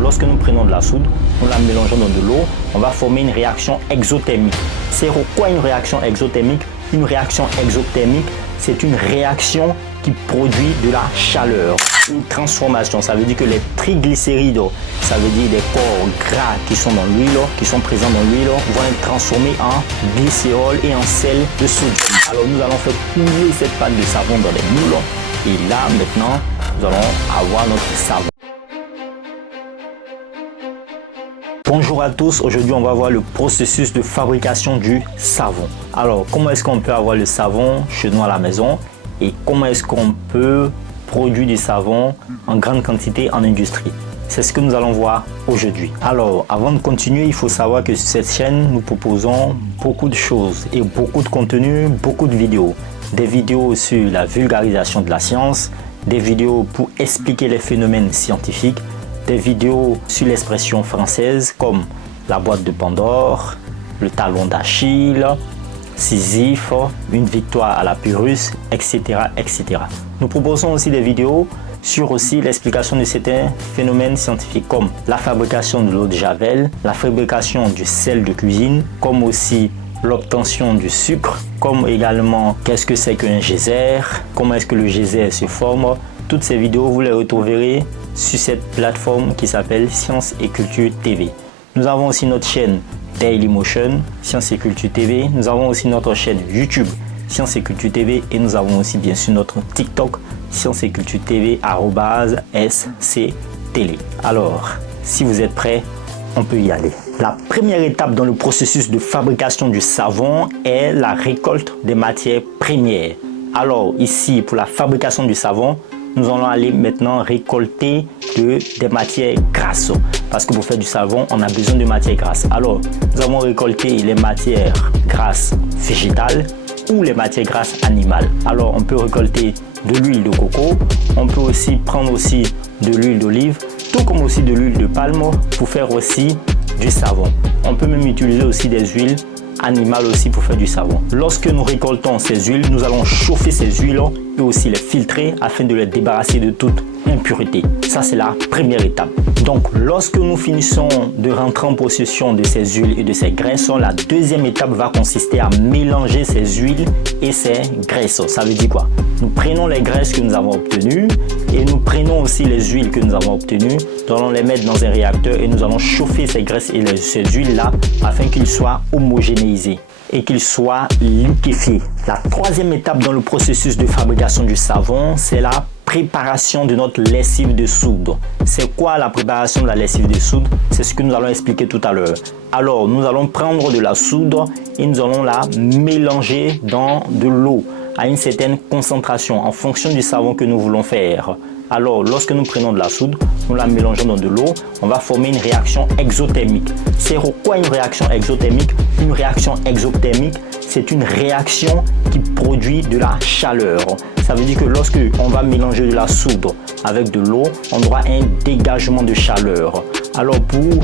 lorsque nous prenons de la soude, nous la mélangeons dans de l'eau, on va former une réaction exothermique. C'est quoi une réaction exothermique? Une réaction exothermique, c'est une réaction qui produit de la chaleur. Une transformation, ça veut dire que les triglycérides, ça veut dire des corps gras qui sont dans l'huile, qui sont présents dans l'huile, vont être transformés en glycérol et en sel de sodium. Alors nous allons faire couler cette pâte de savon dans les moules et là maintenant nous allons avoir notre savon. Bonjour à tous, aujourd'hui on va voir le processus de fabrication du savon. Alors comment est-ce qu'on peut avoir le savon chez nous à la maison et comment est-ce qu'on peut produire du savon en grande quantité en industrie? C'est ce que nous allons voir aujourd'hui. Alors avant de continuer, il faut savoir que sur cette chaîne nous proposons beaucoup de choses et beaucoup de contenu, beaucoup de vidéos. Des vidéos sur la vulgarisation de la science, des vidéos pour expliquer les phénomènes scientifiques, des vidéos sur l'expression française comme la boîte de Pandore, le talon d'Achille, Sisyphe, une victoire à la Pyrrhus, etc., etc. Nous proposons aussi des vidéos sur aussi l'explication de certains phénomènes scientifiques comme la fabrication de l'eau de Javel, la fabrication du sel de cuisine, comme aussi l'obtention du sucre, comme également qu'est-ce que c'est qu'un geyser, comment est-ce que le geyser se forme. Toutes ces vidéos, vous les retrouverez sur cette plateforme qui s'appelle Science et Culture TV. Nous avons aussi notre chaîne Dailymotion, Science et Culture TV. Nous avons aussi notre chaîne YouTube, Science et Culture TV. Et nous avons aussi bien sûr notre TikTok, Science et Culture TV, @SCTélé. Alors, si vous êtes prêts, on peut y aller. La première étape dans le processus de fabrication du savon est la récolte des matières premières. Alors ici, pour la fabrication du savon, nous allons aller maintenant récolter des matières grasses. Parce que pour faire du savon, on a besoin de matières grasses. Alors, nous avons récolté les matières grasses végétales ou les matières grasses animales. Alors, on peut récolter de l'huile de coco. On peut aussi prendre aussi de l'huile d'olive, tout comme aussi de l'huile de palme pour faire aussi du savon. On peut même utiliser aussi des huiles animales aussi pour faire du savon. Lorsque nous récoltons ces huiles, nous allons chauffer ces huiles et aussi les filtrer afin de les débarrasser de toute impureté. Ça, c'est la première étape. Donc, lorsque nous finissons de rentrer en possession de ces huiles et de ces graisses, la deuxième étape va consister à mélanger ces huiles et ces graisses. Ça veut dire quoi? Nous prenons les graisses que nous avons obtenues et nous prenons aussi les huiles que nous avons obtenues. Nous allons les mettre dans un réacteur et nous allons chauffer ces graisses et ces huiles-là afin qu'ils soient homogénéisés et qu'ils soient liquéfiés. La troisième étape dans le processus de fabrication du savon, c'est la préparation de notre lessive de soude. C'est quoi la préparation de la lessive de soude? C'est ce que nous allons expliquer tout à l'heure. Alors, nous allons prendre de la soude et nous allons la mélanger dans de l'eau à une certaine concentration en fonction du savon que nous voulons faire. Alors, lorsque nous prenons de la soude, nous la mélangeons dans de l'eau, on va former une réaction exothermique. C'est quoi une réaction exothermique? Une réaction exothermique, c'est une réaction qui produit de la chaleur. Ça veut dire que lorsque on va mélanger de la soude avec de l'eau, on aura un dégagement de chaleur. Alors pour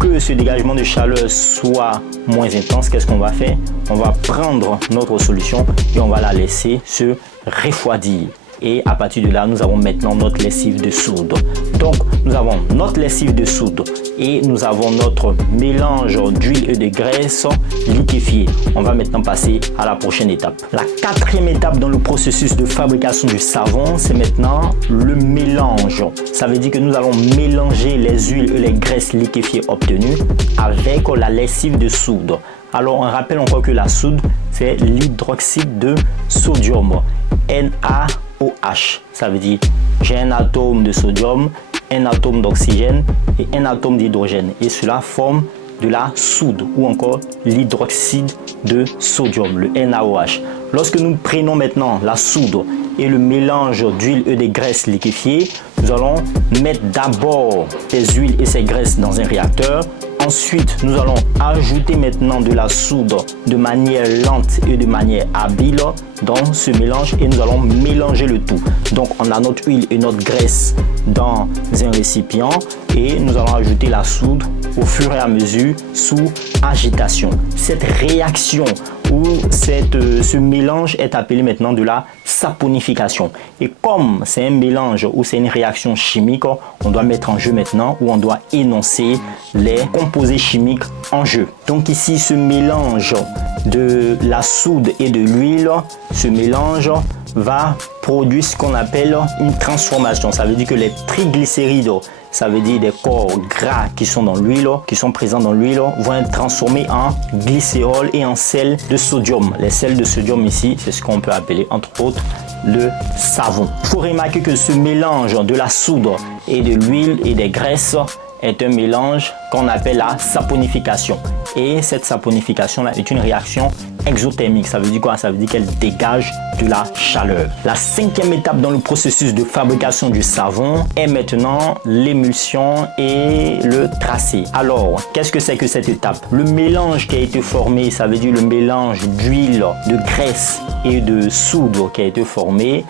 que ce dégagement de chaleur soit moins intense, qu'est-ce qu'on va faire? On va prendre notre solution et on va la laisser se refroidir. Et à partir de là, nous avons maintenant notre lessive de soude. Donc, nous avons notre lessive de soude et nous avons notre mélange d'huile et de graisse liquéfié. On va maintenant passer à la prochaine étape. La quatrième étape dans le processus de fabrication du savon, c'est maintenant le mélange. Ça veut dire que nous allons mélanger les huiles et les graisses liquéfiées obtenues avec la lessive de soude. Alors, on rappelle encore que la soude, c'est l'hydroxyde de sodium, NaOH. Ça veut dire j'ai un atome de sodium, un atome d'oxygène et un atome d'hydrogène. Et cela forme de la soude ou encore l'hydroxyde de sodium, le NaOH. Lorsque nous prenons maintenant la soude et le mélange d'huile et de graisses liquéfiées, nous allons mettre d'abord ces huiles et ces graisses dans un réacteur. Ensuite, nous allons ajouter maintenant de la soude de manière lente et de manière habile dans ce mélange et nous allons mélanger le tout. Donc, on a notre huile et notre graisse dans un récipient et nous allons ajouter la soude au fur et à mesure sous agitation. Cette réaction où ce mélange est appelé maintenant de la saponification. Et comme c'est un mélange ou c'est une réaction chimique, on doit mettre en jeu maintenant, ou on doit énoncer les composés chimiques en jeu. Donc ici, ce mélange de la soude et de l'huile, ce mélange va produire ce qu'on appelle une transformation. Ça veut dire que les triglycérides, ça veut dire des corps gras qui sont dans l'huile, qui sont présents dans l'huile, vont être transformés en glycérol et en sel de sodium. Les sels de sodium ici, c'est ce qu'on peut appeler entre autres le savon. Il faut remarquer que ce mélange de la soude et de l'huile et des graisses est un mélange qu'on appelle la saponification. Et cette saponification là est une réaction exothermique. Ça veut dire quoi? Ça veut dire qu'elle dégage de la chaleur. La cinquième étape dans le processus de fabrication du savon est maintenant l'émulsion et le tracé. Alors, qu'est-ce que c'est que cette étape? Le mélange qui a été formé, ça veut dire le mélange d'huile, de graisse et de soude qui a été formé,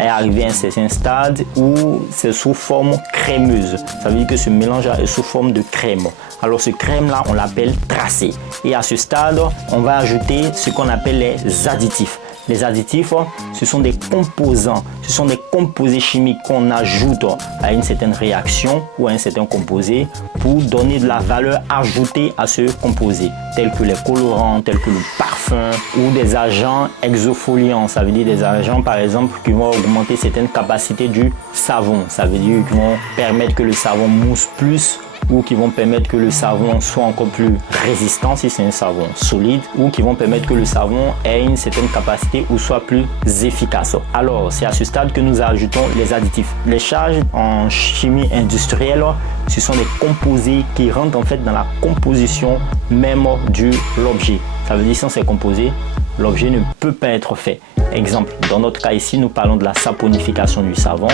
est arrivé à un certain stade où c'est sous forme crémeuse. Ça veut dire que ce mélange est sous forme de crème. Alors ce crème là, on l'appelle tracé. Et à ce stade, on va ajouter ce qu'on appelle les additifs. Les additifs, ce sont des composants, ce sont des composés chimiques qu'on ajoute à une certaine réaction ou à un certain composé pour donner de la valeur ajoutée à ce composé, tels que les colorants, tels que le parfum ou des agents exfoliants. Ça veut dire des agents par exemple qui vont augmenter certaines capacités du savon. Ça veut dire qu'ils vont permettre que le savon mousse plus, ou qui vont permettre que le savon soit encore plus résistant si c'est un savon solide, ou qui vont permettre que le savon ait une certaine capacité ou soit plus efficace. Alors c'est à ce stade que nous ajoutons les additifs. Les charges en chimie industrielle, ce sont des composés qui rentrent en fait dans la composition même de l'objet. Ça veut dire sans ces composés, l'objet ne peut pas être fait. Exemple, dans notre cas ici, nous parlons de la saponification du savon.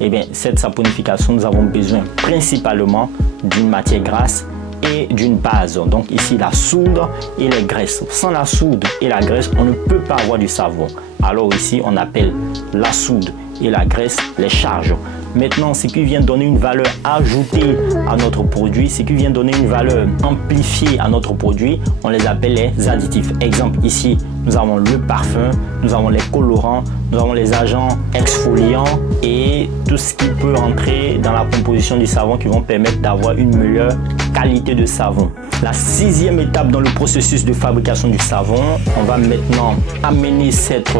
Et bien, cette saponification, nous avons besoin principalement d'une matière grasse et d'une base. Donc ici, la soude et les graisses. Sans la soude et la graisse, on ne peut pas avoir du savon. Alors ici, on appelle la soude et la graisse les charges. Maintenant, ce qui vient donner une valeur ajoutée à notre produit, ce qui vient donner une valeur amplifiée à notre produit, on les appelle les additifs. Exemple, ici, nous avons le parfum, nous avons les colorants, nous avons les agents exfoliants et tout ce qui peut entrer dans la composition du savon qui vont permettre d'avoir une meilleure qualité de savon. La sixième étape dans le processus de fabrication du savon, on va maintenant amener cette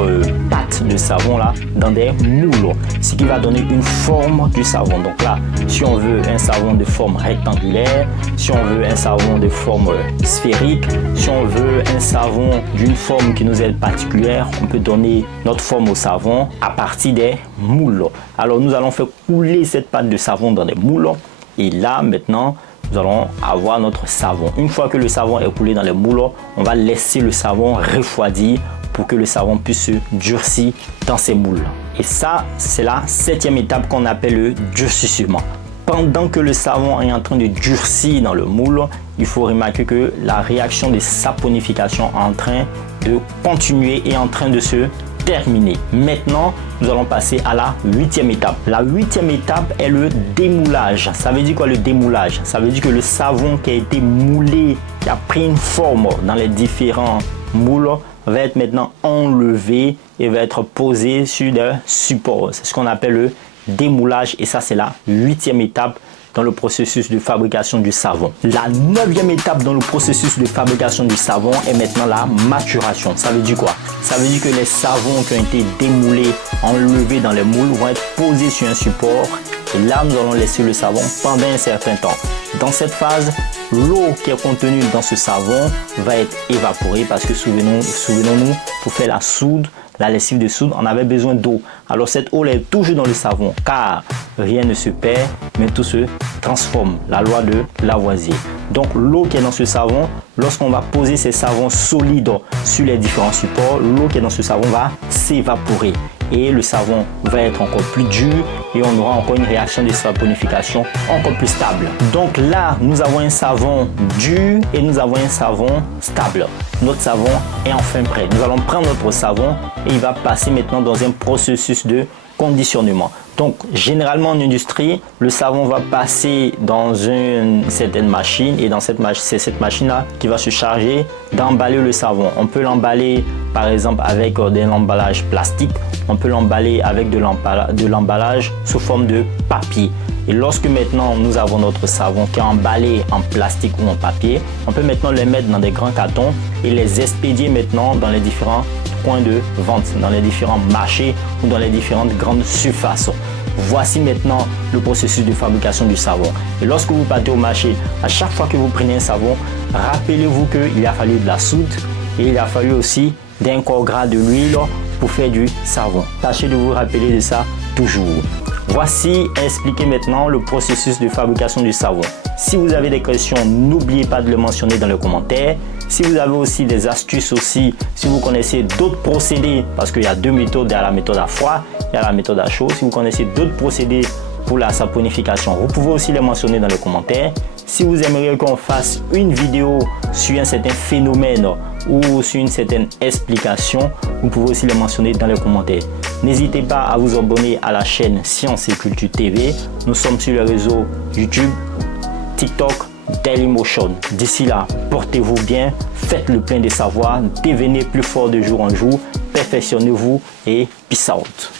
pâte de savon là dans des moules, ce qui va donner une forme du savon. Donc là, si on veut un savon de forme rectangulaire, si on veut un savon de forme sphérique, si on veut un savon d'une forme qui nous est particulière, on peut donner notre forme au savon à partir des moules. Alors nous allons faire couler cette pâte de savon dans des moules et là maintenant nous allons avoir notre savon. Une fois que le savon est coulé dans les moules, on va laisser le savon refroidir pour que le savon puisse se durcir dans ces moules. Et ça, c'est la septième étape qu'on appelle le durcissement. Pendant que le savon est en train de durcir dans le moule, il faut remarquer que la réaction de saponification est en train de continuer et en train de se terminer. Maintenant, nous allons passer à la huitième étape. La huitième étape est le démoulage. Ça veut dire quoi le démoulage? Ça veut dire que le savon qui a été moulé, qui a pris une forme dans les différents moules, va être maintenant enlevé et va être posé sur des supports. C'est ce qu'on appelle le démoulage et ça c'est la huitième étape dans le processus de fabrication du savon. La neuvième étape dans le processus de fabrication du savon est maintenant la maturation. Ça veut dire quoi? Ça veut dire que les savons qui ont été démoulés, enlevés dans les moules vont être posés sur un support et là nous allons laisser le savon pendant un certain temps. Dans cette phase, l'eau qui est contenue dans ce savon va être évaporée parce que souvenons-nous, pour faire la soude, la lessive de soude, on avait besoin d'eau. Alors cette eau est toujours dans le savon car rien ne se perd mais tout se transforme, la loi de Lavoisier. Donc l'eau qui est dans ce savon, lorsqu'on va poser ces savons solides sur les différents supports, l'eau qui est dans ce savon va s'évaporer et le savon va être encore plus dur et on aura encore une réaction de saponification encore plus stable. Donc là, nous avons un savon dur et nous avons un savon stable. Notre savon est enfin prêt. Nous allons prendre notre savon et il va passer maintenant dans un processus de conditionnement. Donc, généralement en industrie, le savon va passer dans une certaine machine et c'est cette machine-là qui va se charger d'emballer le savon. On peut l'emballer par exemple avec de l'emballage plastique, on peut l'emballer avec de l'emballage sous forme de papier. Et lorsque maintenant nous avons notre savon qui est emballé en plastique ou en papier, on peut maintenant les mettre dans des grands cartons et les expédier maintenant dans les différents points de vente, dans les différents marchés ou dans les différentes grandes surfaces. Voici maintenant le processus de fabrication du savon. Et lorsque vous partez au marché, à chaque fois que vous prenez un savon, rappelez-vous qu'il a fallu de la soude et il a fallu aussi d'un corps gras de l'huile pour faire du savon. Tâchez de vous rappeler de ça toujours. Voici expliqué maintenant le processus de fabrication du savon. Si vous avez des questions, n'oubliez pas de le mentionner dans les commentaires. Si vous avez aussi des astuces aussi, si vous connaissez d'autres procédés, parce qu'il y a deux méthodes, il y a la méthode à froid, il y a la méthode à chaud. Si vous connaissez d'autres procédés pour la saponification, vous pouvez aussi les mentionner dans les commentaires. Si vous aimeriez qu'on fasse une vidéo sur un certain phénomène ou sur une certaine explication, vous pouvez aussi les mentionner dans les commentaires. N'hésitez pas à vous abonner à la chaîne Science et Culture TV. Nous sommes sur les réseaux YouTube, TikTok, Dailymotion. D'ici là, portez-vous bien, faites le plein de savoir, devenez plus fort de jour en jour, perfectionnez-vous et peace out.